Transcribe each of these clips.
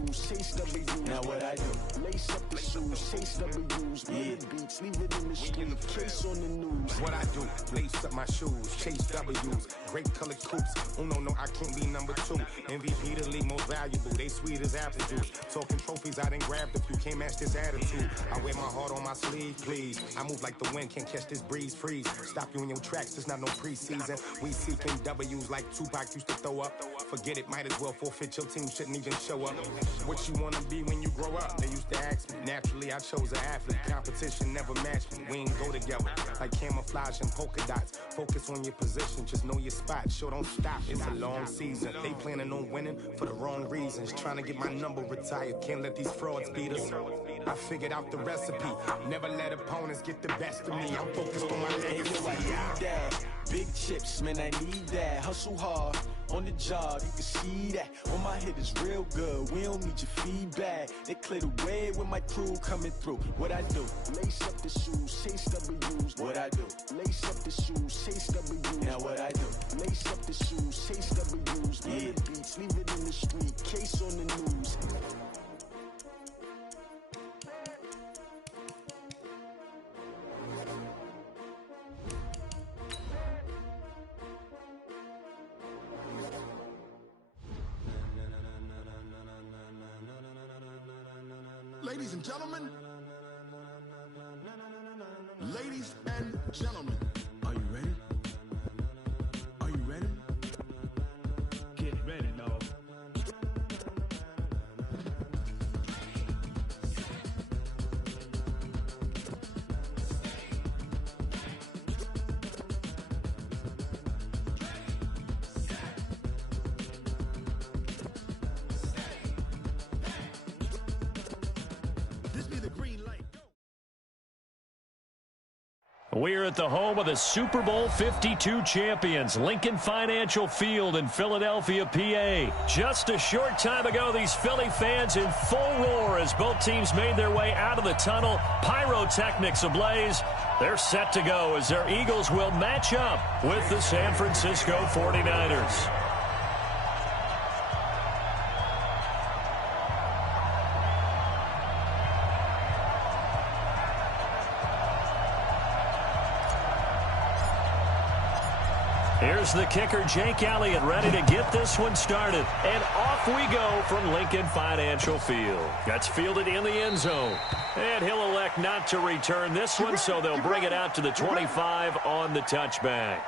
shoes, chase W's. Now what I do? Lace up the shoes, chase W's. Yeah. Beats, leave it in the street, case on the news. What I do? Lace up my shoes, chase W's. Great colored coops. Oh no, I can't be number 2. MVP the league most valuable. They sweet as apple juice. Talking trophies, I done grabbed a few. Can't match this attitude. I wear my heart on my sleeve, please. I move like the wind, can't catch this breeze. Freeze. Stop you in your tracks. It's not no preseason. We seeking W's like Tupac used to throw up. Forget it, might as well forfeit. Your team shouldn't even show up. What you wanna be when you grow up? They used to ask me. Naturally, I chose an athlete. Competition never matched me. We ain't go together like camouflage and polka dots. Focus on your position, just know your spot. Sure, don't stop. It's a long season. They planning on winning for the wrong reasons. Trying to get my number retired. Can't let these frauds beat us. I figured out the recipe. Never let opponents get the best of me. I'm focused on my legacy. Big chips, man, I need that. Hustle hard on the job, you can see that. On my head is real good, we don't need your feedback. They clear the way with my crew coming through. What I do? Lace up the shoes, chase W's. What I do? Lace up the shoes, chase W's. Now what I do? Lace up the shoes, chase W's. Yeah. Beats, leave it in the street, case on the news. Ladies and gentlemen, ladies and gentlemen, are you ready? Are you ready? Get ready, dog. We're at the home of the Super Bowl 52 champions, Lincoln Financial Field in Philadelphia, PA. Just a short time ago, these Philly fans in full roar as both teams made their way out of the tunnel. Pyrotechnics ablaze. They're set to go as their Eagles will match up with the San Francisco 49ers. Here's the kicker, Jake Elliott, ready to get this one started. And off we go from Lincoln Financial Field. That's fielded in the end zone. And he'll elect not to return this one, so they'll bring it out to the 25 on the touchback.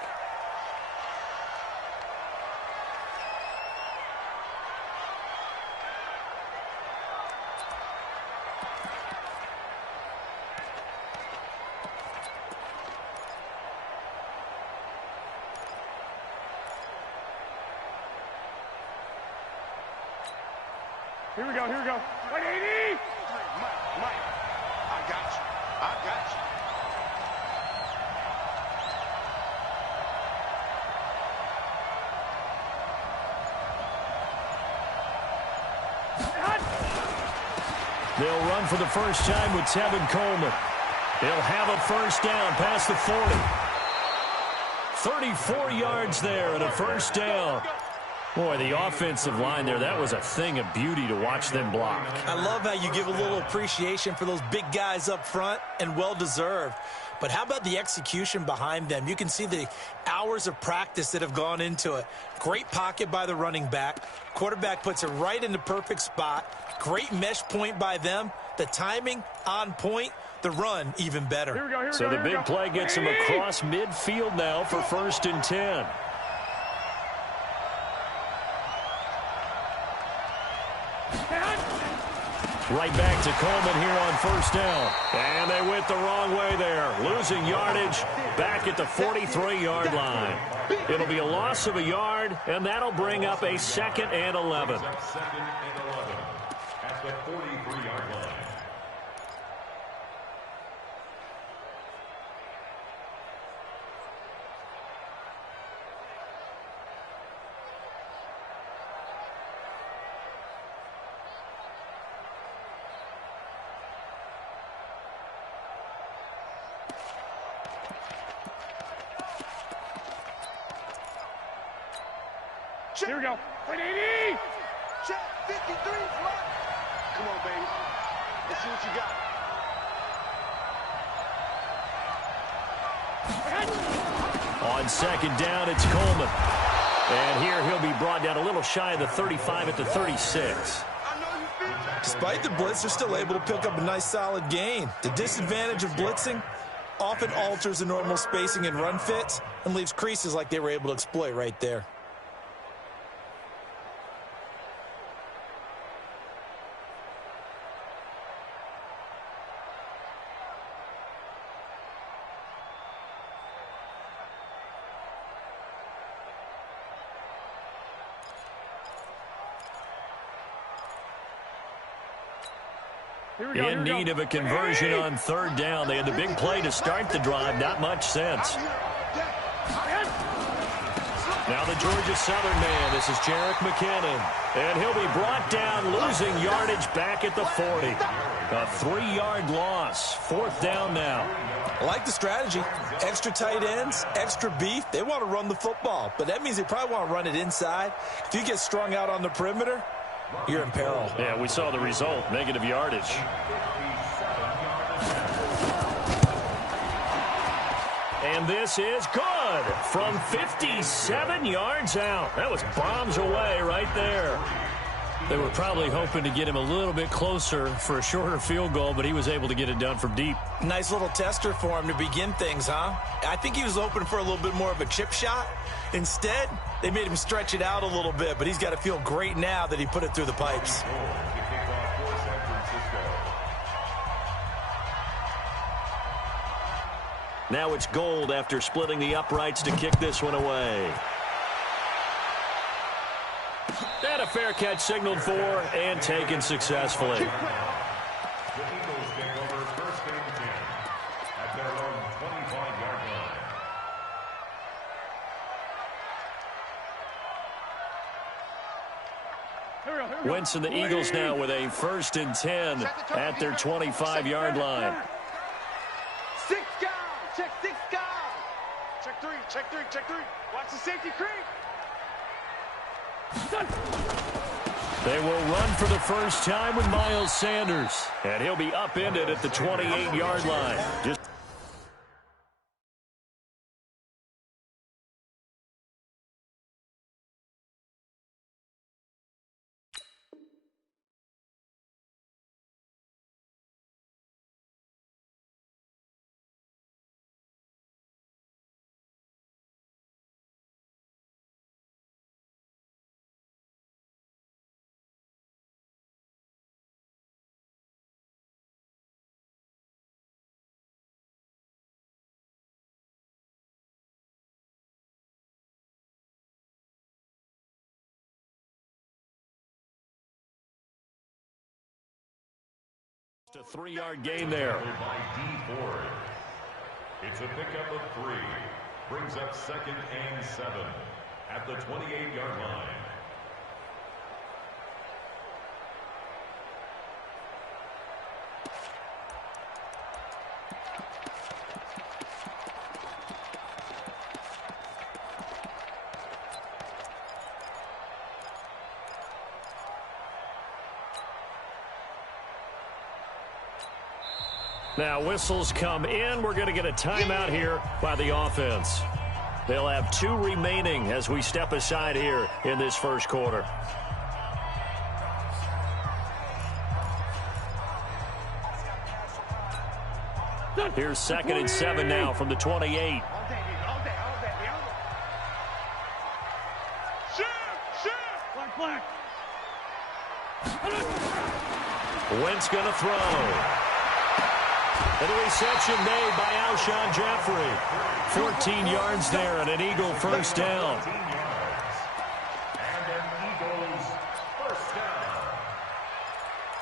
Here we go, here we go. 180! Mike, I got you. They'll run for the first time with Tevin Coleman. They'll have a first down past the 40. 34 yards there and a first down. Boy, the offensive line there, that was a thing of beauty to watch them block. I love how you give a little appreciation for those big guys up front, and well-deserved. But how about the execution behind them? You can see the hours of practice that have gone into it. Great pocket by the running back. Quarterback puts it right in the perfect spot. Great mesh point by them. The timing on point. The run even better. Here we go, so the big play gets him across midfield now for 1st and 10. Right back to Coleman here on first down. And they went the wrong way there. Losing yardage back at the 43-yard line. It'll be a loss of a yard, and that'll bring up a 2nd and 11. At the 43-yard line. Here we go. 180! Check 53's mark. Come on, baby. Let's see what you got. On second down, it's Coleman. And here he'll be brought down a little shy of the 35 at the 36. Despite the blitz, they're still able to pick up a nice solid gain. The disadvantage of blitzing often alters the normal spacing and run fits and leaves creases like they were able to exploit right there. In need of a conversion on third down. They had the big play to start the drive. Not much sense. Now the Georgia Southern man. This is Jerick McKinnon. And he'll be brought down, losing yardage back at the 40. A 3-yard loss. Fourth down now. I like the strategy. Extra tight ends, extra beef. They want to run the football, but that means they probably want to run it inside. If you get strung out on the perimeter, you're in peril. Yeah, we saw the result. Negative yardage. And this is good from 57 yards out. That was bombs away right there. They were probably hoping to get him a little bit closer for a shorter field goal, but he was able to get it done from deep. Nice little tester for him to begin things, huh? I think he was open for a little bit more of a chip shot. Instead, they made him stretch it out a little bit, but he's got to feel great now that he put it through the pipes. Now it's Gold after splitting the uprights to kick this one away. And a fair catch signaled for and taken successfully. The Eagles take over first and 10 at their own 25-yard line. Wentz and the Eagles now with a first and 10 at their 25-yard line. 6 guys. Check 6 guys. Check 3. Check 3. Check 3. Watch the safety creep. They will run for the first time with Miles Sanders. And he'll be upended at the 28-yard line. A 3-yard gain there. By D. Ford. It's a pickup of 3. Brings up second and 7 at the 28-yard line. Now whistles come in. We're going to get a timeout here by the offense. They'll have 2 remaining as we step aside here in this first quarter. Here's second and 7 now from the 28. Wentz going to throw. And a reception made by Alshon Jeffrey. 14 yards there and an Eagle first down. And an Eagles first down.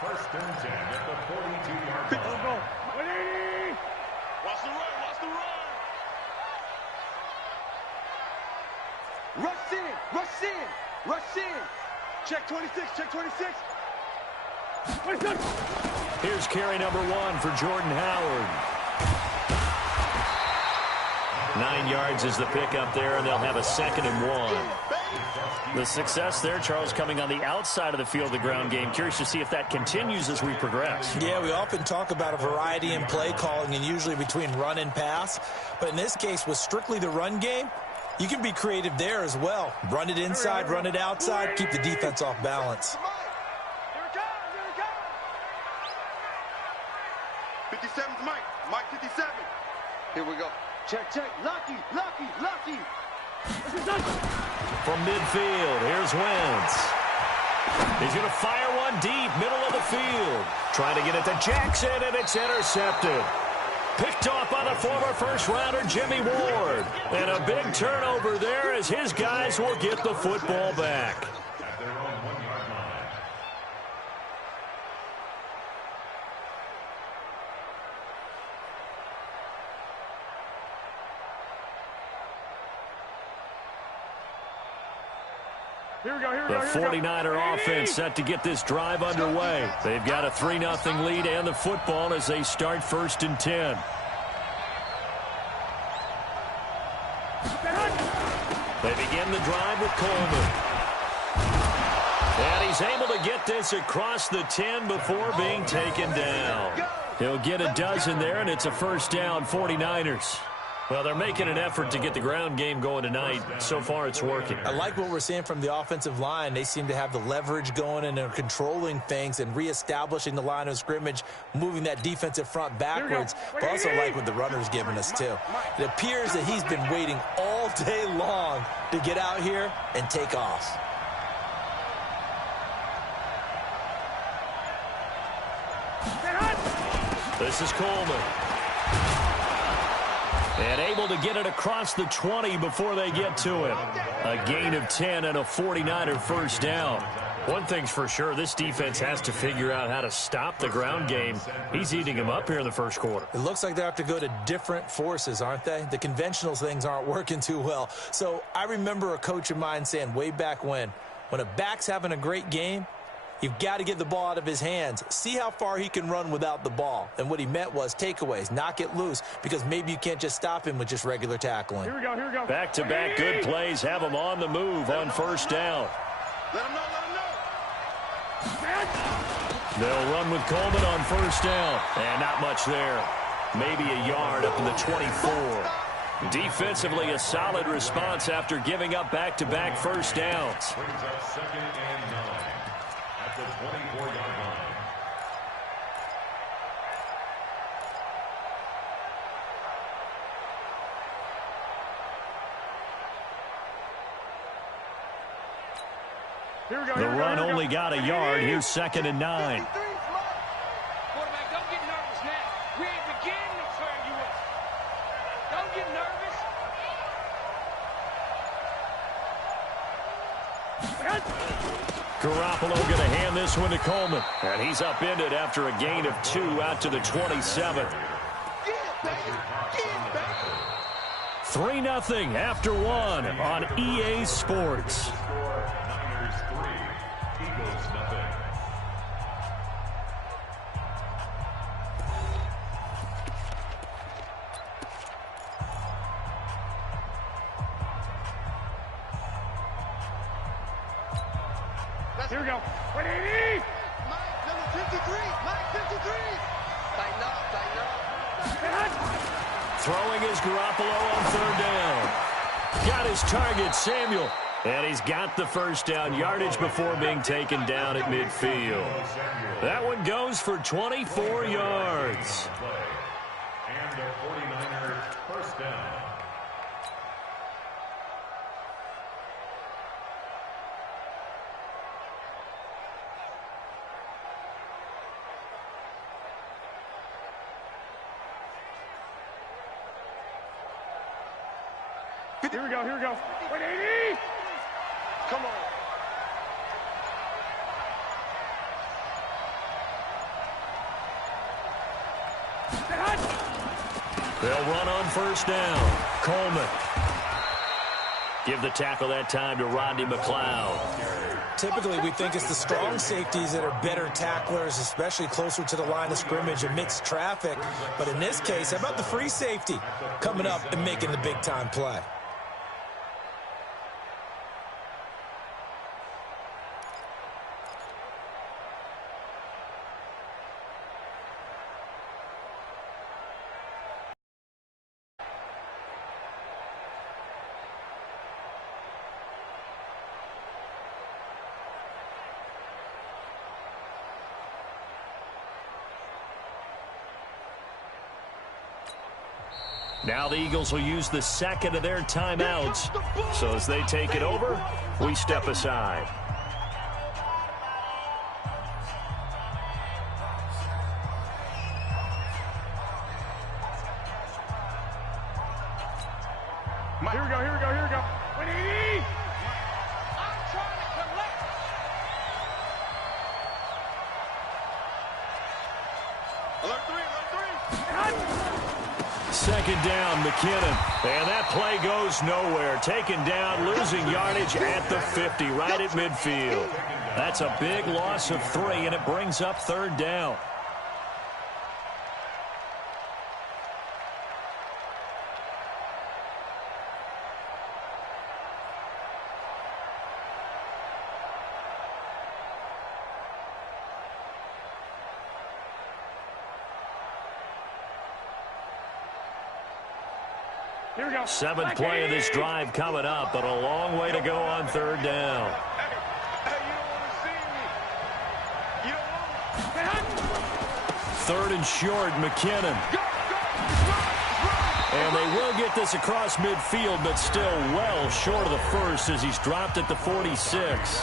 First and 10 at the 42-yard line. Watch the run. Watch the run. Rush in. Rush in. Rush in. Check 26. Check 26. Here's carry number 1 for Jordan Howard. 9 yards is the pickup there, and they'll have a 2nd and 1. The success there, Charles, coming on the outside of the field of the ground game. Curious to see if that continues as we progress. Yeah, we often talk about a variety in play calling and usually between run and pass. But in this case, with strictly the run game, you can be creative there as well. Run it inside, run it outside, keep the defense off balance. 57's Mike. Mike 57. Here we go. Check, check. Lucky, lucky, lucky. From midfield, here's Wentz. He's going to fire one deep, middle of the field. Trying to get it to Jackson, and it's intercepted. Picked off by the former first-rounder Jimmy Ward. And a big turnover there as his guys will get the football back. At their own 1-yard line. Here we go, here we The go, here we go. 49er offense set to get this drive underway. They've got a 3-0 lead and the football as they start 1st and 10. They begin the drive with Coleman. And he's able to get this across the 10 before being taken down. He'll get a dozen there, and it's a 1st down, 49ers. Well, they're making an effort to get the ground game going tonight. So far, it's working. I like what we're seeing from the offensive line. They seem to have the leverage going and are controlling things and reestablishing the line of scrimmage, moving that defensive front backwards. But I also like what the runner's giving us, too. It appears that he's been waiting all day long to get out here and take off. This is Coleman. And able to get it across the 20 before they get to him. A gain of 10 and a 49er 1st down. One thing's for sure, this defense has to figure out how to stop the ground game. He's eating them up here in the 1st quarter. It looks like they have to go to different forces, aren't they? The conventional things aren't working too well. So I remember a coach of mine saying way back when a back's having a great game, you've got to get the ball out of his hands. See how far he can run without the ball. And what he meant was takeaways, knock it loose, because maybe you can't just stop him with just regular tackling. Here we go, here we go. Back-to-back good plays have him on the move on 1st down. Let him know, let him know. They'll run with Coleman on 1st down. And not much there. Maybe a yard up to the 24. Defensively, a solid response after giving up back-to-back 1st downs. Brings up 2nd and 9 at the 24-yard line. Here we go, The here we go, run here we go. only got a yard. Here's 2nd and 9. Quarterback, don't get nervous now. We ain't beginning to turn you up. Don't get nervous. Garoppolo going to hand this one to Coleman. And he's upended after a gain of 2 out to the 27. 3-0 after 1 on EA Sports. Niners 3, Eagles 0. Here we go. 180. Mike, number 53. Mike, 53. Tighten up, tighten up. Throwing is Garoppolo on 3rd down. Got his target, Samuel. And he's got the 1st down yardage before being taken down at midfield. That one goes for 24 yards. And a 49er 1st down. Here we go, here we go. 180. Come on. They'll run on 1st down. Coleman. Give the tackle that time to Rodney McLeod. Typically, we think it's the strong safeties that are better tacklers, especially closer to the line of scrimmage amidst traffic. But in this case, how about the free safety coming up and making the big-time play? Now the Eagles will use the second of their timeouts. So as they take it over, we step aside. Here we go, here we go, here we go. 180! I'm trying to collect. Alert three. Second down, McKinnon. And that play goes nowhere. Taken down, losing yardage at the 50, right at midfield. That's a big loss of 3, and it brings up third down. Here we go. Seventh play of this drive coming up, but a long way to go on third down. Hey, you don't want to see me. You don't want me. Third and short, McKinnon. And they will get this across midfield, but still well short of the first as he's dropped at the 46.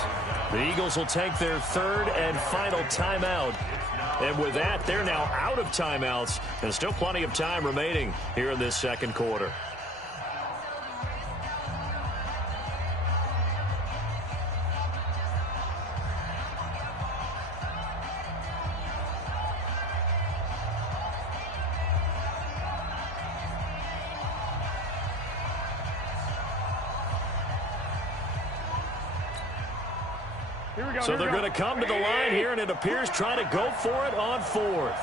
The Eagles will take their third and final timeout. And with that, they're now out of timeouts, and still plenty of time remaining here in this second quarter. So they're going to come to the line here, and it appears trying to go for it on fourth.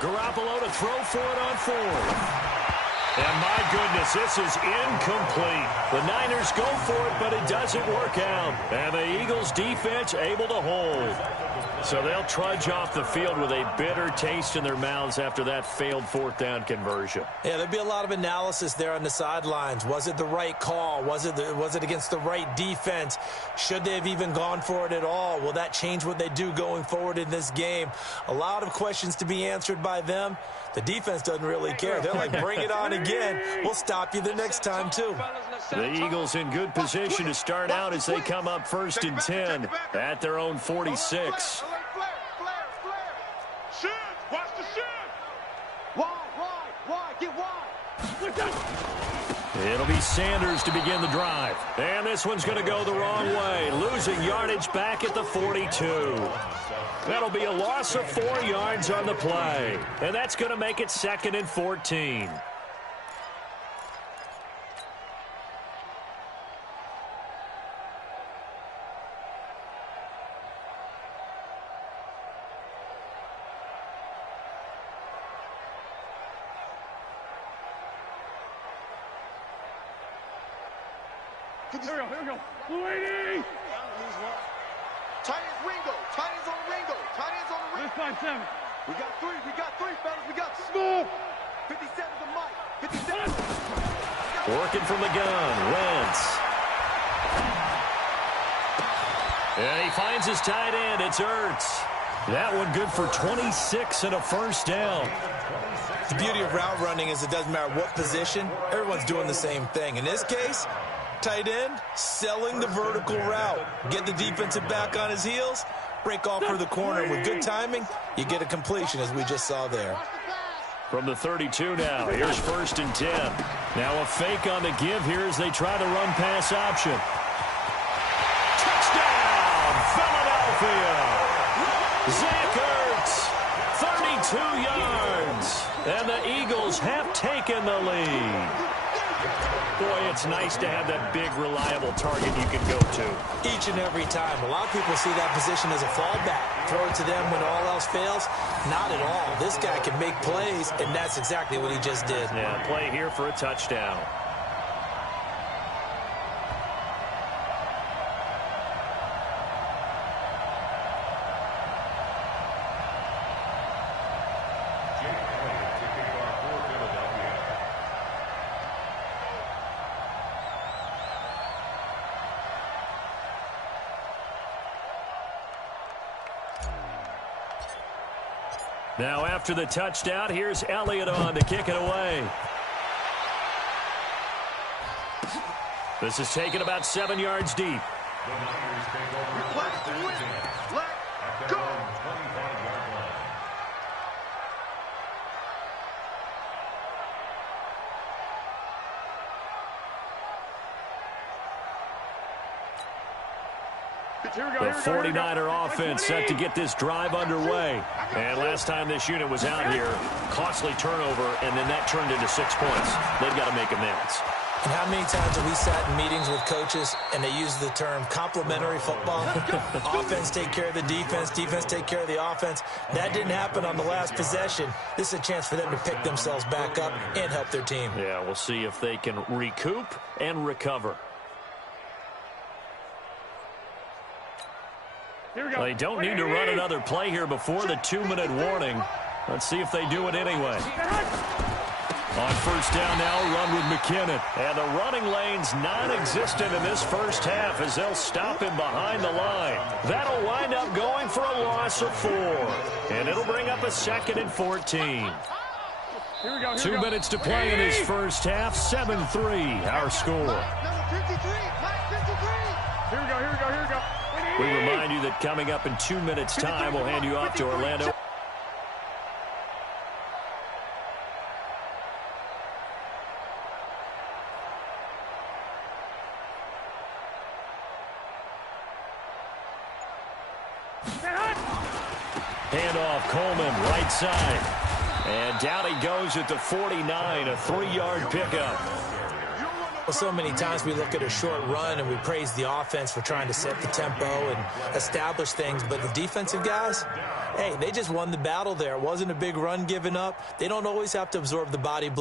Garoppolo to throw for it on fourth. And my goodness, this is incomplete. The Niners go for it, but it doesn't work out. And the Eagles defense able to hold. So they'll trudge off the field with a bitter taste in their mouths after that failed fourth down conversion. Yeah, there'd be a lot of analysis there on the sidelines. Was it the right call? Was it against the right defense? Should they have even gone for it at all? Will that change what they do going forward in this game? A lot of questions to be answered by them. The defense doesn't really care. They're like, bring it on again. We'll stop you the next time, too. The Eagles in good position to start out as they come up first and 10 at their own 46. Watch the shit. Wide, get wide. It'll be Sanders to begin the drive. And this one's going to go the wrong way. Losing yardage back at the 42. That'll be a loss of 4 yards on the play. And that's going to make it 2nd and 14. Here we go. 280. Tight ends Ringo. Tight ends on Ringo. Tight ends on the Ringo. 5-7. We got three, fellas. We got Small. 57 to Mike. 57. Working from the gun. Wentz. And he finds his tight end. It's Ertz. That one good for 26 and a first down. The beauty of route running is it doesn't matter what position. Everyone's doing the same thing. In this case, tight end selling the vertical route. Get the defensive back on his heels, break off for the corner. With good timing, you get a completion, as we just saw there. From the 32 now, here's 1st and 10. Now a fake on the give here as they try the run-pass option. Touchdown, Philadelphia! And the Eagles have taken the lead. Boy, it's nice to have that big, reliable target you can go to. Each and every time. A lot of people see that position as a fallback. Throw it to them when all else fails. Not at all. This guy can make plays, and that's exactly what he just did. Yeah, play here for a touchdown. Now after the touchdown, here's Elliott on to kick it away. This is taken about 7 yards deep. Request to win. Let go. The 49er offense set to get this drive underway. And last time this unit was out here, costly turnover, and then that turned into 6 points. They've got to make amends. And how many times have we sat in meetings with coaches and they use the term complementary football? Offense take care of the defense, defense take care of the offense. That didn't happen on the last possession. This is a chance for them to pick themselves back up and help their team. Yeah, we'll see if they can recoup and recover. They don't need to run another play here before the 2-minute warning. Let's see if they do it anyway. On first down now, run with McKinnon. And the running lane's non-existent in this first half as they'll stop him behind the line. That'll wind up going for a loss of 4. And it'll bring up a 2nd and 14. 2 minutes to play in this first half. 7-3, our score. Number 53, Mike 53. Here we go. We remind you that coming up in 2 minutes' time, we'll hand you off to Orlando. Handoff, Coleman, right side. And down he goes at the 49, a 3-yard pickup. Well, so many times we look at a short run and we praise the offense for trying to set the tempo and establish things, but the defensive guys, hey, they just won the battle there. It wasn't a big run given up. They don't always have to absorb the body blow.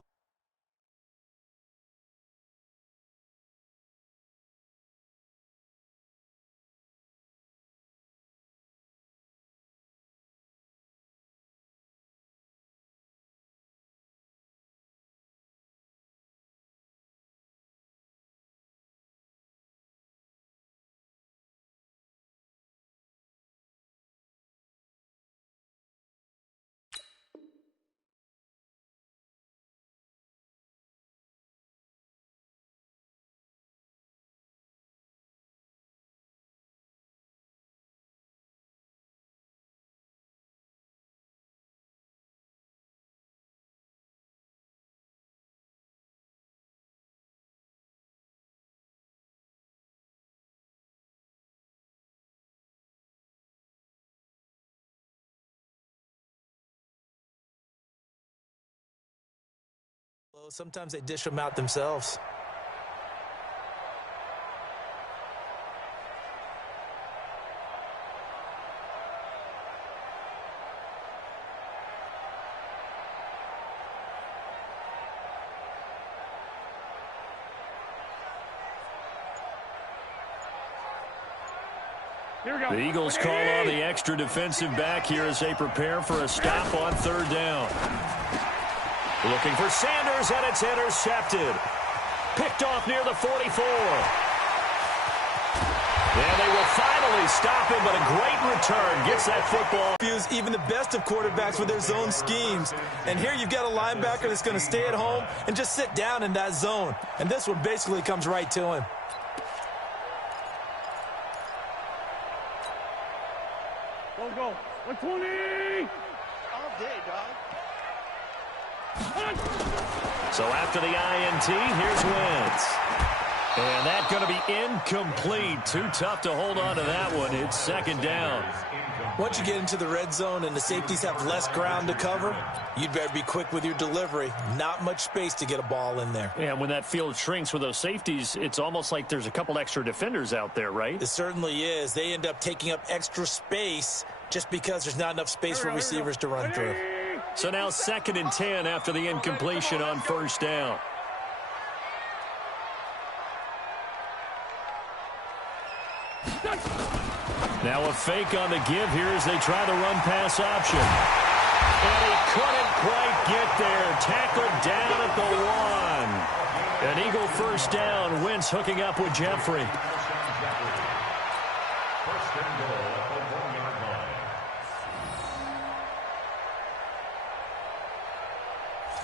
Sometimes they dish them out themselves. The Eagles call on the extra defensive back here as they prepare for a stop on 3rd down. Looking for Sanders, and it's intercepted. Picked off near the 44. And they will finally stop him, but a great return gets that football. Even the best of quarterbacks with their zone schemes. And here you've got a linebacker that's going to stay at home and just sit down in that zone. And this one basically comes right to him. Go. 120. All day, dog. So after the INT, here's Wentz. And that's going to be incomplete. Too tough to hold on to that one. It's second down. Once you get into the red zone and the safeties have less ground to cover, you'd better be quick with your delivery. Not much space to get a ball in there. Yeah, when that field shrinks with those safeties, it's almost like there's a couple extra defenders out there, right? It certainly is. They end up taking up extra space just because there's not enough space for receivers to run through. So now 2nd and 10 after the incompletion on first down. Now a fake on the give here as they try the run-pass option. And he couldn't quite get there. Tackled down at the 1. An Eagle first down. Wentz hooking up with Jeffrey. First and goal at the 1-yard line.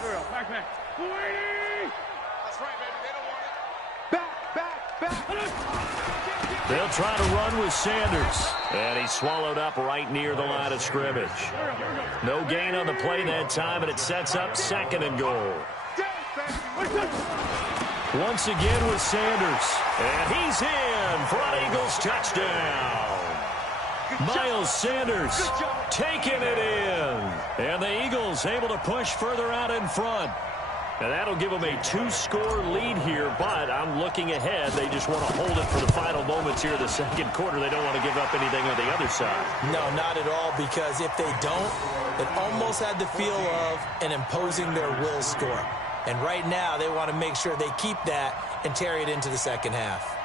Here we go. Back. That's right, baby. They don't want it. Back. They'll try to run with Sanders. And he's swallowed up right near the line of scrimmage. No gain on the play that time, and it sets up 2nd and goal. Once again with Sanders. And he's in for an Eagles touchdown. Miles Sanders taking it in. And the Eagles able to push further out in front. And that'll give them a 2-score lead here, but I'm looking ahead. They just want to hold it for the final moments here of the second quarter. They don't want to give up anything on the other side. No, not at all, because if they don't, it almost had the feel of an imposing their will score. And right now, they want to make sure they keep that and carry it into the second half.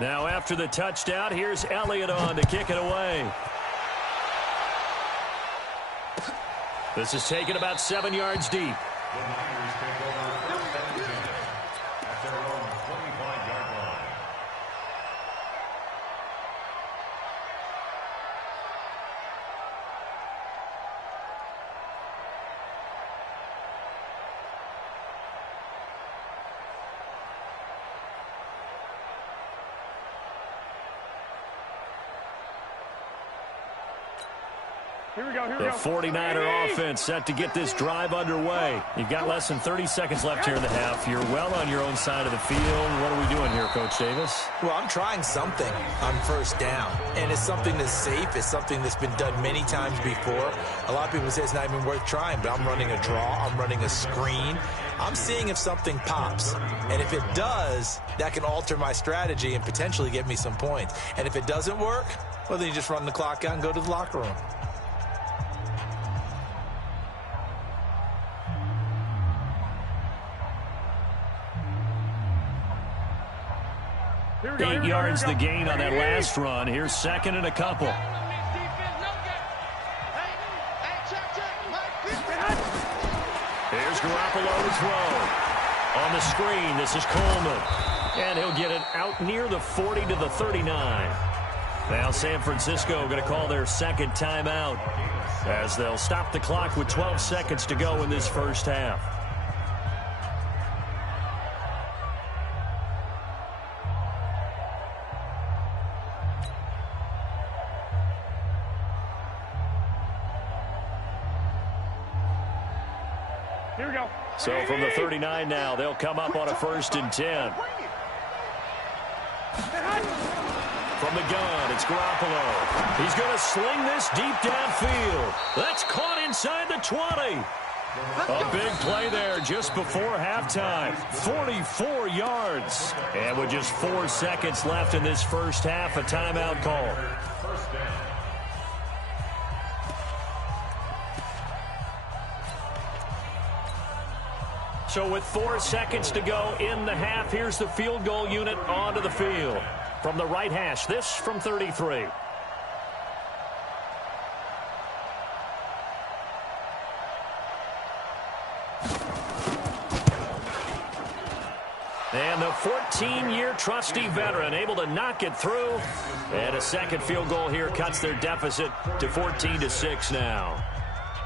Now after the touchdown, here's Elliott on to kick it away. This is taken about 7 yards deep. The Niners take over 3rd and 10 at their own 25-yard line. The 49er offense set to get this drive underway. You've got less than 30 seconds left here in the half. You're well on your own side of the field. What are we doing here, Coach Davis? Well, I'm trying something on first down, and it's something that's safe. It's something that's been done many times before. A lot of people say it's not even worth trying, but I'm running a draw. I'm running a screen. I'm seeing if something pops, and if it does, that can alter my strategy and potentially get me some points. And if it doesn't work, well, then you just run the clock out and go to the locker room. Here we go. 8 yards the gain on that last run. Here's 2nd and a couple. Here's Garoppolo to throw. On the screen, this is Coleman. And he'll get it out near the 40 to the 39. Now San Francisco going to call their 2nd timeout as they'll stop the clock with 12 seconds to go in this first half. Here we go. So from the 39 now, they'll come up on a 1st and 10. From the gun, it's Garoppolo. He's going to sling this deep downfield. That's caught inside the 20. A big play there just before halftime. 44 yards. And with just 4 seconds left in this first half, a timeout call. First down. So with 4 seconds to go in the half, here's the field goal unit onto the field. From the right hash, this from 33. And the 14-year trusty veteran able to knock it through. And a second field goal here cuts their deficit to 14-6 now.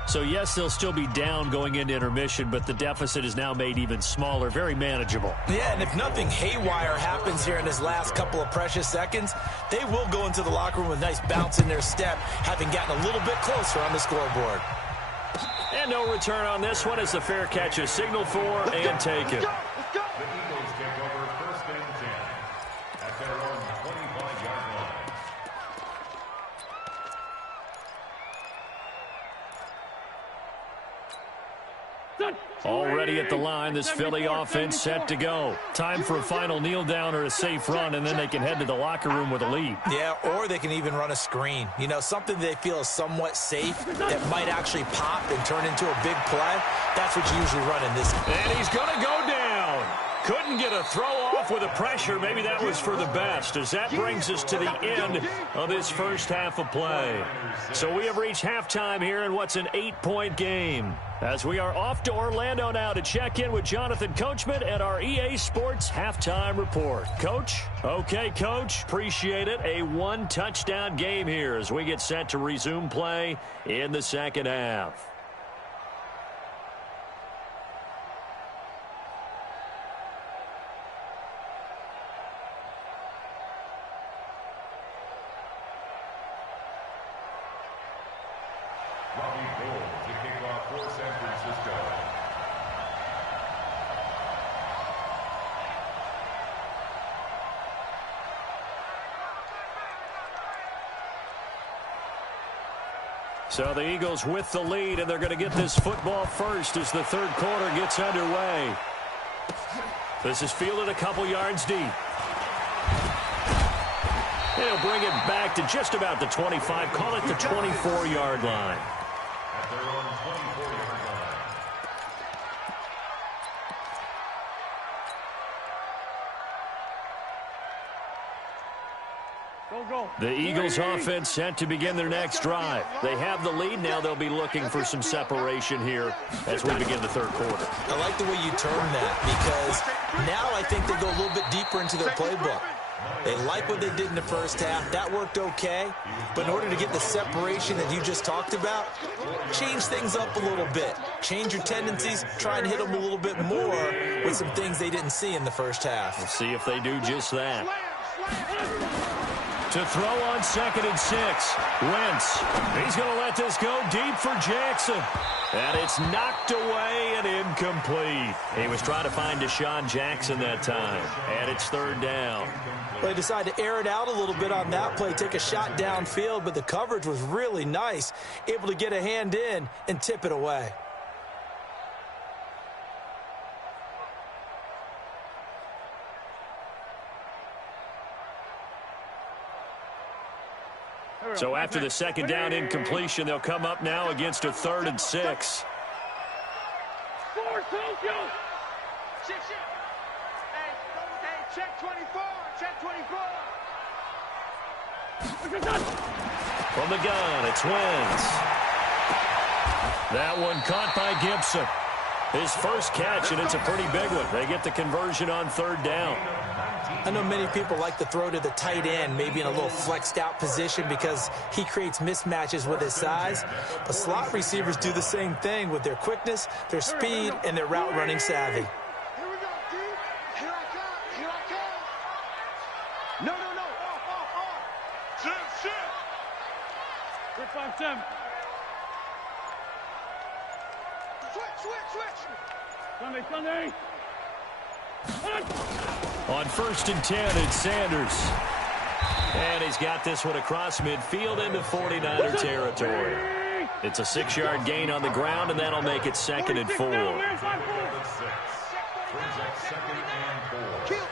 So, yes, they'll still be down going into intermission, but the deficit is now made even smaller, very manageable. Yeah, and if nothing haywire happens here in his last couple of precious seconds, they will go into the locker room with a nice bounce in their step, having gotten a little bit closer on the scoreboard. And no return on this one as the fair catch is signaled for and taken. The Eagles take over 1st and 10 at their own 25-yard line. Already at the line, this Philly offense set to go. Time for a final kneel down or a safe run, and then they can head to the locker room with a lead. Yeah, or they can even run a screen. You know, something they feel is somewhat safe that might actually pop and turn into a big play. That's what you usually run in this. And he's going to go down. Couldn't get a throw off with the pressure. Maybe that was for the best, as that brings us to the end of this first half of play. So we have reached halftime here in what's an 8-point game, as we are off to Orlando now to check in with Jonathan Coachman at our EA Sports Halftime Report. Coach? Okay, Coach. Appreciate it. A one-touchdown game here as we get set to resume play in the second half. So the Eagles with the lead, and they're going to get this football first as the third quarter gets underway. This is fielded a couple yards deep. And he'll bring it back to just about the 25, call it the 24-yard line. At their own 24-yard line. The Eagles offense set to begin their next drive. They have the lead. Now they'll be looking for some separation here as we begin the third quarter. I like the way you term that, because now I think they go a little bit deeper into their playbook. They like what they did in the first half. That worked okay. But in order to get the separation that you just talked about, change things up a little bit. Change your tendencies. Try and hit them a little bit more with some things they didn't see in the first half. We'll see if they do just that. To throw on 2nd and 6. Wentz. He's going to let this go deep for Jackson. And it's knocked away and incomplete. He was trying to find Deshaun Jackson that time. And it's third down. Well, they decided to air it out a little bit on that play, take a shot downfield, but the coverage was really nice. Able to get a hand in and tip it away. So after the second down incompletion, they'll come up now against a 3rd and 6. Check 24. Check 24. From the gun, it's Wentz. That one caught by Gibson. His first catch, and it's a pretty big one. They get the conversion on 3rd down. I know many people like to throw to the tight end, maybe in a little flexed out position because he creates mismatches with his size. But slot receivers do the same thing with their quickness, their speed, and their route running savvy. Here we go, dude. Here I come. Here I come. No. Shit. 3-5-7. Switch. Sunday. On 1st and 10, it's Sanders. And he's got this one across midfield into 49er territory. It's a 6-yard gain on the ground, and that'll make it 2nd and 4. Brings up 2nd and 4. Kill.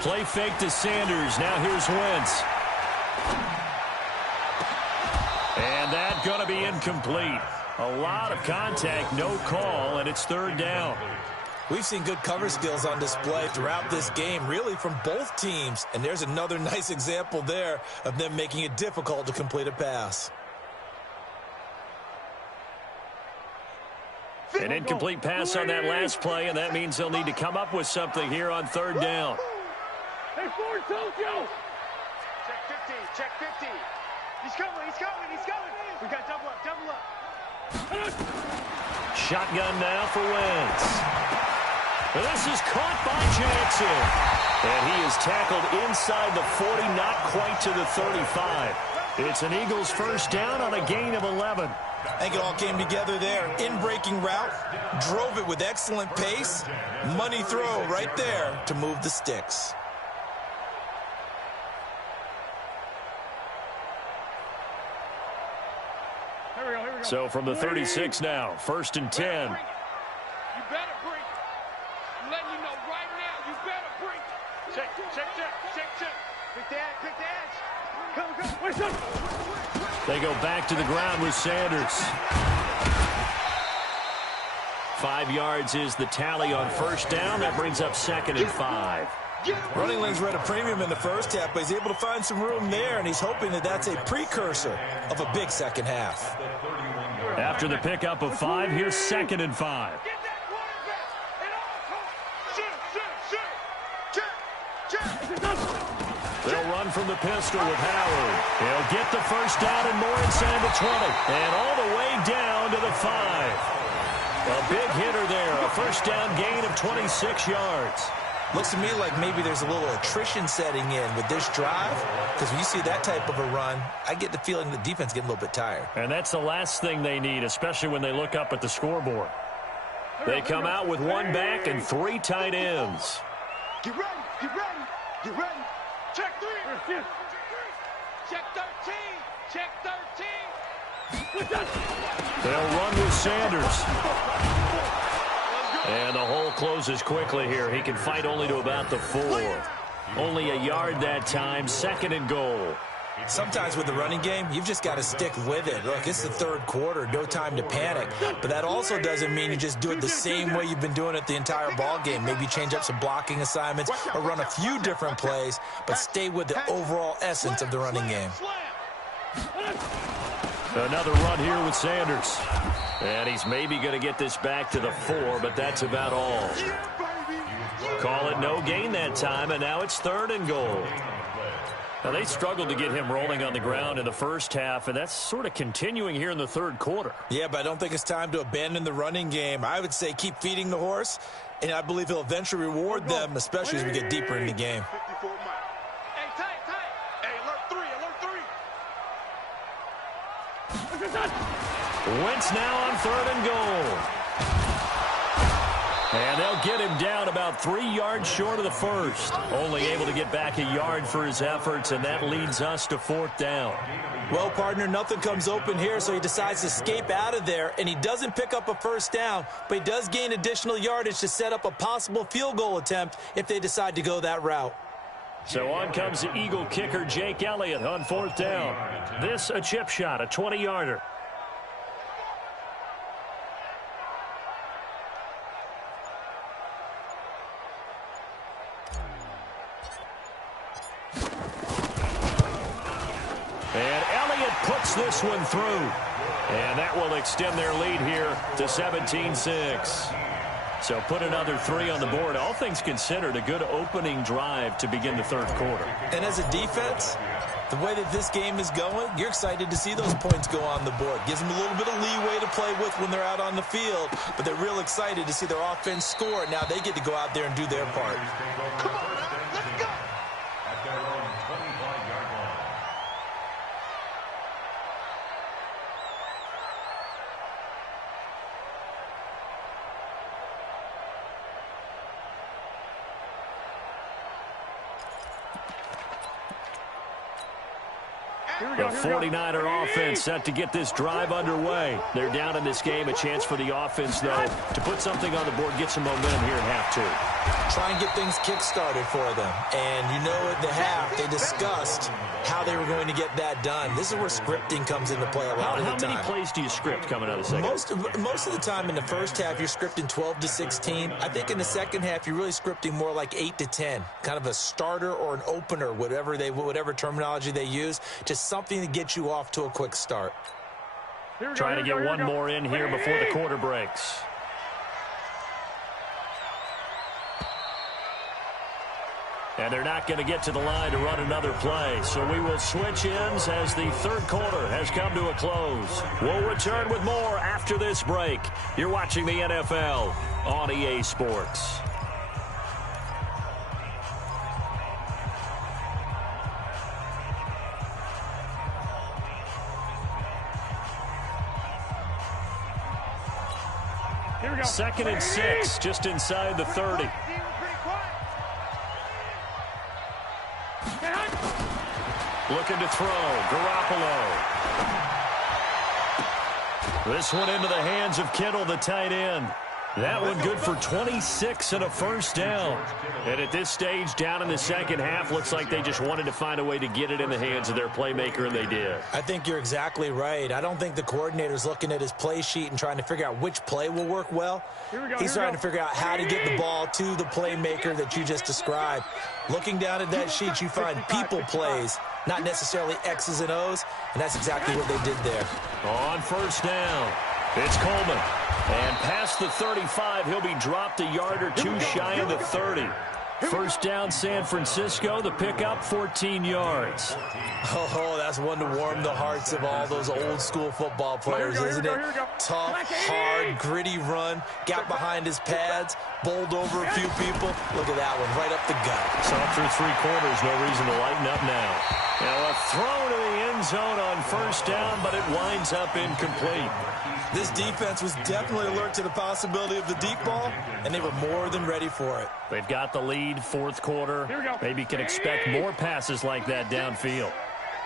Play fake to Sanders. Now here's Wentz. And that's going to be incomplete. A lot of contact, no call, and it's 3rd down. We've seen good cover skills on display throughout this game, really from both teams. And there's another nice example there of them making it difficult to complete a pass. An incomplete pass on that last play, and that means they'll need to come up with something here on 3rd down. Hey, Ford, Tokyo! Check 50. He's coming. We got double up. Shotgun now for Wentz. And this is caught by Jackson. And he is tackled inside the 40, not quite to the 35. It's an Eagles first down on a gain of 11. I think it all came together there. In-breaking route, drove it with excellent pace. Money throw right there to move the sticks. So from the 36 now, 1st and 10. You better break. I'm letting you know right now, you better break. Check. Pick the edge. Come. Wait. They go back to the ground with Sanders. 5 yards is the tally on first down. That brings up 2nd and 5. Running lanes were at a premium in the first half, but he's able to find some room there, and he's hoping that that's a precursor of a big second half. After the pickup of 5, here's 2nd and 5. They'll run from the pistol with Howard. He'll get the first down and more inside the 20. And all the way down to the 5. A big hitter there. A first down gain of 26 yards. Looks to me like maybe there's a little attrition setting in with this drive, because when you see that type of a run, I get the feeling the defense getting a little bit tired. And that's the last thing they need, especially when they look up at the scoreboard. They come out with 1 back and 3 tight ends. Get ready. Check 3. Check 13. Check 13. They'll run with Sanders. And the hole closes quickly here. He can fight only to about the 4. Only a yard that time, 2nd and goal. Sometimes with the running game, you've just got to stick with it. Look, it's the 3rd quarter, no time to panic. But that also doesn't mean you just do it the same way you've been doing it the entire ball game. Maybe change up some blocking assignments or run a few different plays, but stay with the overall essence of the running game. Another run here with Sanders. And he's maybe going to get this back to the 4, but that's about all. Call it no gain that time, and now it's 3rd and goal. Now, they struggled to get him rolling on the ground in the first half, and that's sort of continuing here in the 3rd quarter. Yeah, but I don't think it's time to abandon the running game. I would say keep feeding the horse, and I believe he'll eventually reward them, especially as we get deeper in the game. Hey, tight. Hey, alert 3. Wentz now on 3rd and goal. And they'll get him down about 3 yards short of the first. Only able to get back a yard for his efforts, and that leads us to 4th down. Well, partner, nothing comes open here, so he decides to escape out of there, and he doesn't pick up a first down, but he does gain additional yardage to set up a possible field goal attempt if they decide to go that route. So on comes the Eagle kicker, Jake Elliott, on 4th down. This a chip shot, a 20-yarder. And Elliott puts this one through. And that will extend their lead here to 17-6. So put another 3 on the board. All things considered, a good opening drive to begin the 3rd quarter. And as a defense, the way that this game is going, you're excited to see those points go on the board. Gives them a little bit of leeway to play with when they're out on the field, but they're real excited to see their offense score. Now they get to go out there and do their part. Come on, man. Let's go. At their own 25-yard line. The 49er offense set to get this drive underway. They're down in this game. A chance for the offense, though, to put something on the board, get some momentum here in half 2. Try and get things kick-started for them. And you know at the half, they discussed how they were going to get that done. This is where scripting comes into play a lot of the time. How many plays do you script coming out of the second? Most of the time in the first half, you're scripting 12 to 16. I think in the second half, you're really scripting more like 8 to 10. Kind of a starter or an opener, whatever terminology they use. Just something to get you off to a quick start. Trying to get one more in here before the quarter breaks. And they're not going to get to the line to run another play. So we will switch ends as the third quarter has come to a close. We'll return with more after this break. You're watching the NFL on EA Sports. Second and 6, just inside the 30. Looking to throw, Garoppolo. This one into the hands of Kittle, the tight end. That one good for 26 and a first down. And at this stage, down in the second half, looks like they just wanted to find a way to get it in the hands of their playmaker, and they did. I think you're exactly right. I don't think the coordinator's looking at his play sheet and trying to figure out which play will work well. He's trying to figure out how to get the ball to the playmaker that you just described. Looking down at that sheet, you find people plays, not necessarily X's and O's, and that's exactly what they did there. On first down, it's Coleman. And past the 35, he'll be dropped a yard or two shy of the 30. First down, San Francisco. The pickup, 14 yards. Oh, that's one to warm the hearts of all those old-school football players, isn't it? Tough, hard, gritty run. Got behind his pads, bowled over a few people. Look at that one, right up the gut. So through 3 quarters, no reason to lighten up now. Now a throw to the end zone on first down, but it winds up incomplete. This defense was definitely alert to the possibility of the deep ball, and they were more than ready for it. They've got the lead, fourth quarter. Maybe can expect more passes like that downfield.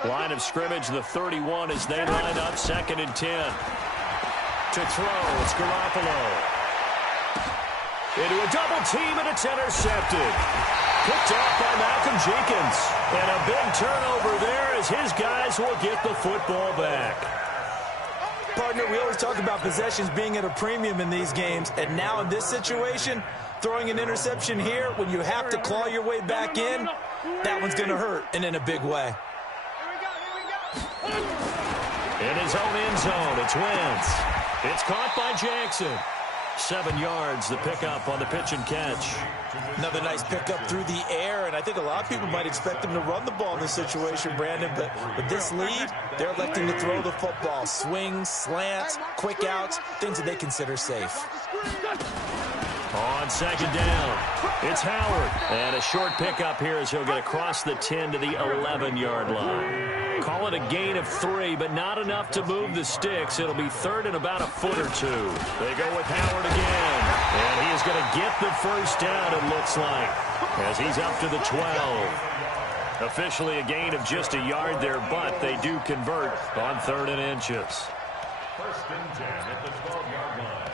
Line of scrimmage, the 31 as they line up, 2nd and 10. To throw, it's Garoppolo. Into a double team, and it's intercepted. Picked off by Malcolm Jenkins. And a big turnover there as his guys will get the football back. Partner, we always talk about possessions being at a premium in these games, and now in this situation, throwing an interception here when you have to claw your way back in, that one's going to hurt, and in a big way. In his own end zone, it's Wentz. It's caught by Jackson. 7 yards, the pickup on the pitch and catch. Another nice pickup through the air, and I think a lot of people might expect them to run the ball in this situation, Brandon, but with this lead, they're electing to throw the football. Swings, slants, quick outs, things that they consider safe. On second down, it's Howard. And a short pickup here as he'll get across the 10 to the 11-yard line. Call it a gain of 3, but not enough to move the sticks. It'll be third and about a foot or 2. They go with Howard again. And he is going to get the first down, it looks like, as he's up to the 12. Officially a gain of just a yard there, but they do convert on 3rd and inches. First and 10 at the 12-yard line.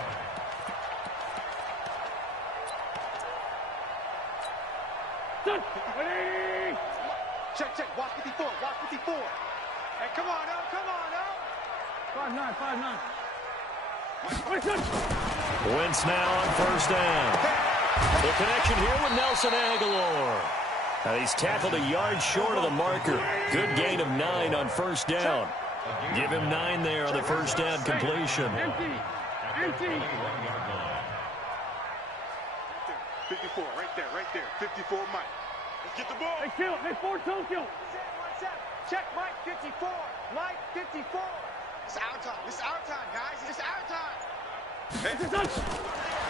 Check, watch 54, watch 54. Hey, come on, now, come on, now. 5-9. Wentz now on first down. The connection here with Nelson Aguilar. Now he's tackled a yard short of the marker. Good gain of 9 on first down. Give him 9 there on the first down completion. Empty. 54, right there. 54, Mike. Let's get the ball. Hey, kill. Hey, 4 Tokyo. Check, Mike, 54. Mike, 54. It's our time. It's our time, guys. It's our time.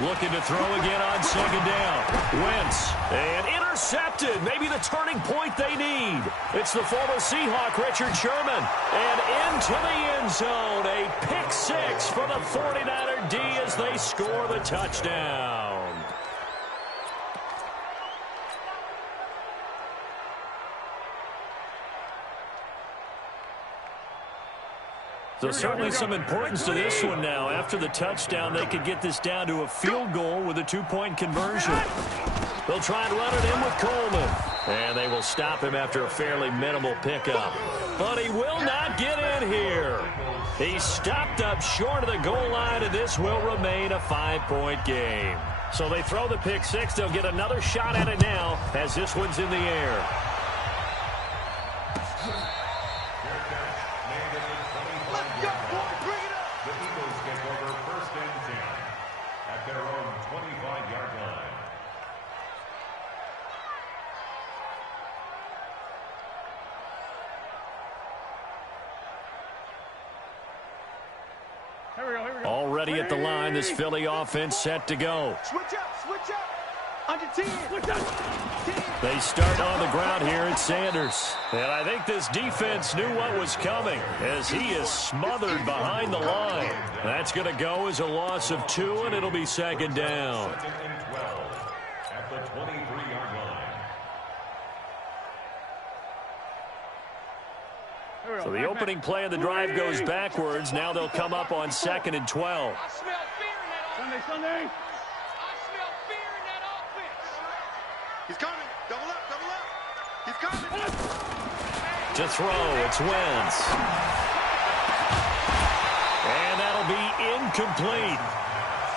Looking to throw again on second down. Wentz, and intercepted. Maybe the turning point they need. It's the former Seahawk, Richard Sherman. And into the end zone. A pick 6 for the 49er D as they score the touchdown. So certainly some importance to this one now. After the touchdown, they could get this down to a field goal with a 2-point conversion. They'll try and run it in with Coleman. And they will stop him after a fairly minimal pickup. But he will not get in here. He's stopped up short of the goal line, and this will remain a 5-point game. So they throw the pick 6. They'll get another shot at it now as this one's in the air. Already at the line, this Philly offense set to go. Switch up. Under 10. Switch up. 10. They start on the ground here at Sanders. And I think this defense knew what was coming as he is smothered behind the line. That's going to go as a loss of 2, and it'll be second down. Second and 12 at the 23-yard line. So the opening play of the drive goes backwards. Now they'll come up on 2nd and 12. I smell fear in that offense. Sunday. I smell fear in that offense. He's coming. Double up. He's coming. To throw, it's Wentz. And that'll be incomplete.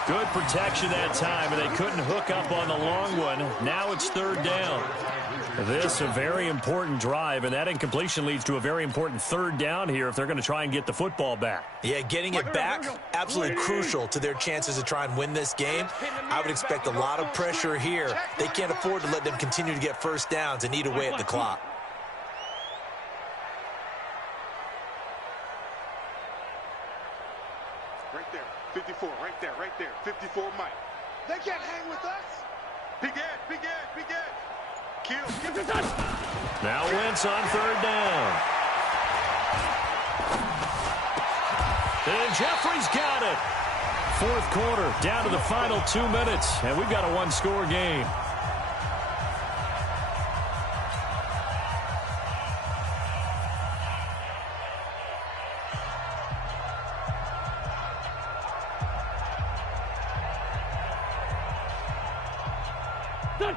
Good protection that time, and they couldn't hook up on the long one. Now it's 3rd down. This a very important drive, and that incompletion leads to a very important 3rd down here if they're going to try and get the football back. Yeah, getting it back, absolutely crucial to their chances to try and win this game. I would expect a lot of pressure here. They can't afford to let them continue to get first downs and eat away at the clock. Right there. 54. Right there. 54 Mike. They can't hang with us. Big Ed. Kill. Now Wentz on 3rd down. And Jeffrey's got it. 4th quarter, down to the final 2 minutes, and we've got a 1-score game.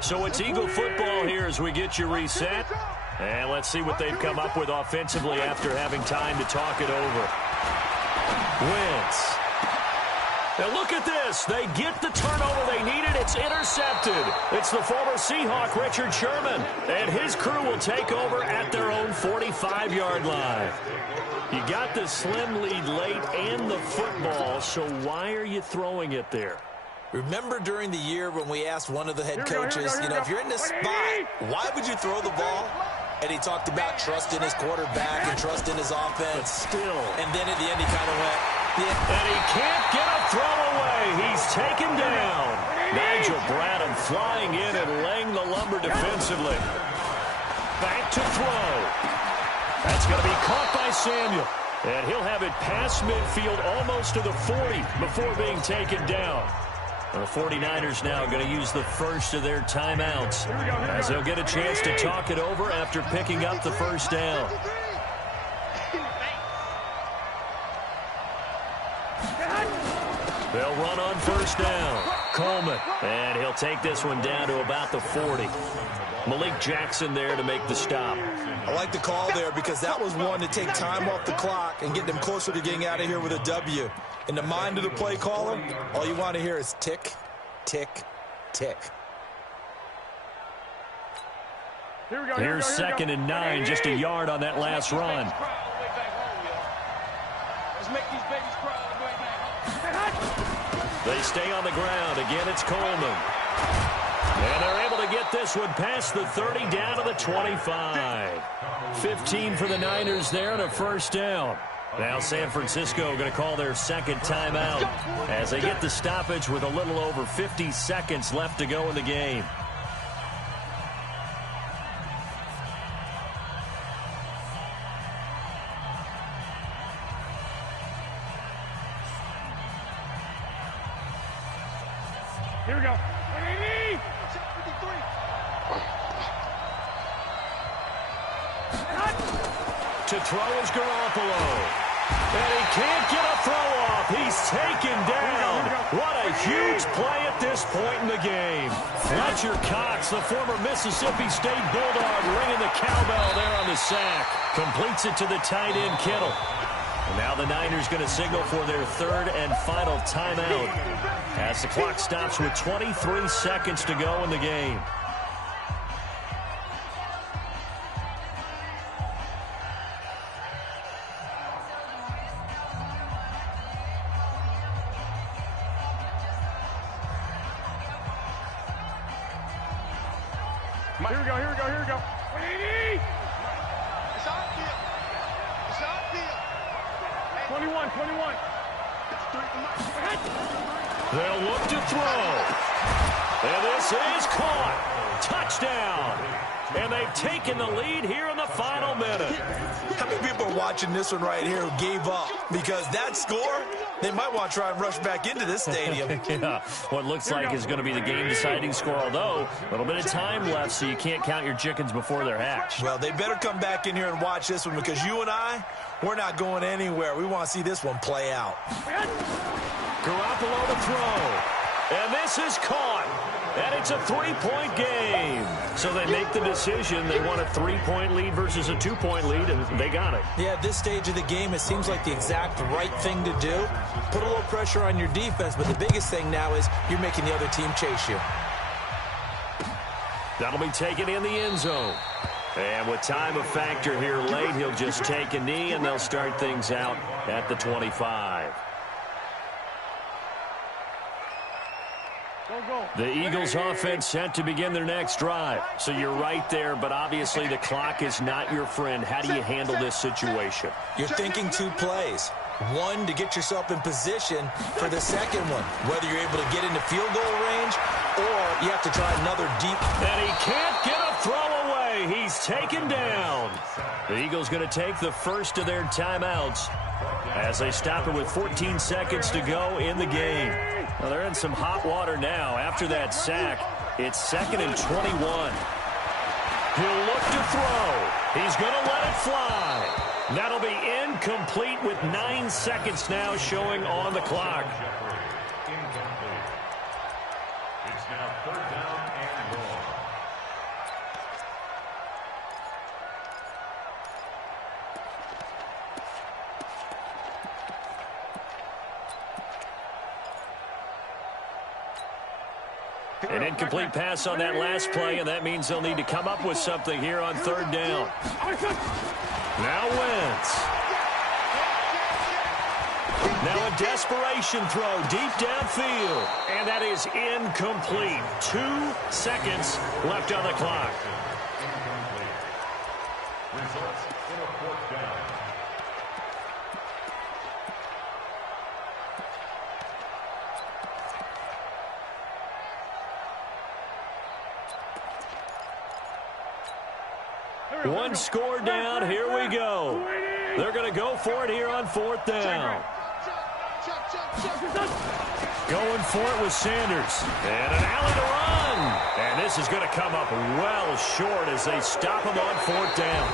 So it's Eagle football here as we get you reset. And let's see what they've come up with offensively after having time to talk it over. Wentz. Now look at this. They get the turnover they needed. It's intercepted. It's the former Seahawk, Richard Sherman. And his crew will take over at their own 45-yard line. You got the slim lead late and the football, so why are you throwing it there? Remember during the year when we asked one of the head coaches, if you're in this spot, why would you throw the ball? And he talked about trust in his quarterback and trust in his offense. But still. And then at the end he kind of went, yeah. And he can't get a throw away. He's taken down. Nigel Bradham flying in and laying the lumber defensively. Back to throw. That's going to be caught by Samuel. And he'll have it past midfield almost to the 40 before being taken down. The 49ers now going to use the first of their timeouts as they'll get a chance to talk it over after picking up the first down. They'll run on first down. Coleman, and he'll take this one down to about the 40. Malik Jackson there to make the stop. I like the call there because that was one to take time off the clock and get them closer to getting out of here with a W. In the mind of the play caller, all you want to hear is tick, tick, tick. Here's 2nd and 9, just a yard on that last run. Let's make these babies cry all the way back home. They stay on the ground. Again, it's Coleman. And they're able to get this one past the 30 down to the 25. 15 for the Niners there and a first down. Now San Francisco going to call their 2nd timeout as they get the stoppage with a little over 50 seconds left to go in the game. Here we go. To throw is Garoppolo. And he can't get a throw off. He's taken down. What a huge play at this point in the game. Fletcher Cox, the former Mississippi State Bulldog, ringing the cowbell there on the sack. Completes it to the tight end, Kittle. And now the Niners going to signal for their 3rd and final timeout as the clock stops with 23 seconds to go in the game. Here we go. 21. They'll look to throw. And this is caught. Touchdown. And they've taken the lead here in the final minute. How many people are watching this one right here who gave up? Because that score, they might want to try and rush back into this stadium. Yeah, what looks like is going to be the game-deciding score, although a little bit of time left, so you can't count your chickens before they're hatched. Well, they better come back in here and watch this one, because you and I, we're not going anywhere. We want to see this one play out. Garoppolo to throw. And this is caught. And it's a three-point game. So they make the decision. They want a three-point lead versus a two-point lead, and they got it. Yeah, at this stage of the game, it seems like the exact right thing to do. Put a little pressure on your defense, but the biggest thing now is you're making the other team chase you. That'll be taken in the end zone. And with time a factor here late, he'll just take a knee, and they'll start things out at the 25. The Eagles offense set to begin their next drive. So you're right there, but obviously the clock is not your friend. How do you handle this situation? You're thinking two plays. One, to get yourself in position for the second one, whether you're able to get into field goal range or you have to try another deep. And he can't get a throw away. He's taken down. The Eagles going to take the first of their timeouts as they stop it with 14 seconds to go in the game. Well, they're in some hot water now. After that sack, it's 2nd and 21. He'll look to throw. He's going to let it fly. That'll be incomplete with 9 seconds now showing on the clock. Incomplete. It's now 3rd down and long. An incomplete pass on that last play, and that means they'll need to come up with something here on 3rd down. Now Wentz. Now a desperation throw deep downfield, and that is incomplete. 2 seconds left on the clock. Incomplete. Results in a 4th down. One score down. Here we go. They're going to go for it here on 4th down. Going for it with Sanders. And an alley to run. And this is going to come up well short as they stop him on 4th down.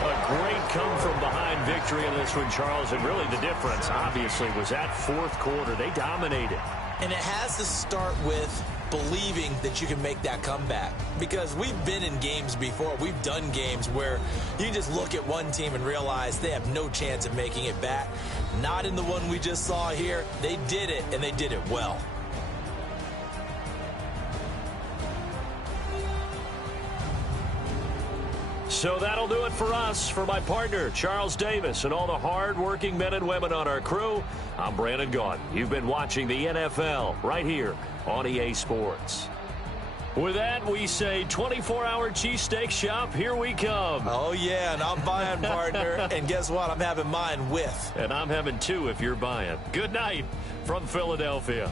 A great come-from-behind victory in this one, Charles. And really the difference, obviously, was that 4th quarter. They dominated. And it has to start with believing that you can make that comeback. Because we've been in games before. We've done games where you just look at one team and realize they have no chance of making it back. Not in the one we just saw here. They did it, and they did it well. So that'll do it for us. For my partner, Charles Davis, and all the hard-working men and women on our crew, I'm Brandon Gaudin. You've been watching the NFL right here on EA Sports. With that, we say 24-hour cheesesteak shop, here we come. Oh, yeah, and I'm buying, partner. And guess what? I'm having mine with. And I'm having 2 if you're buying. Good night from Philadelphia.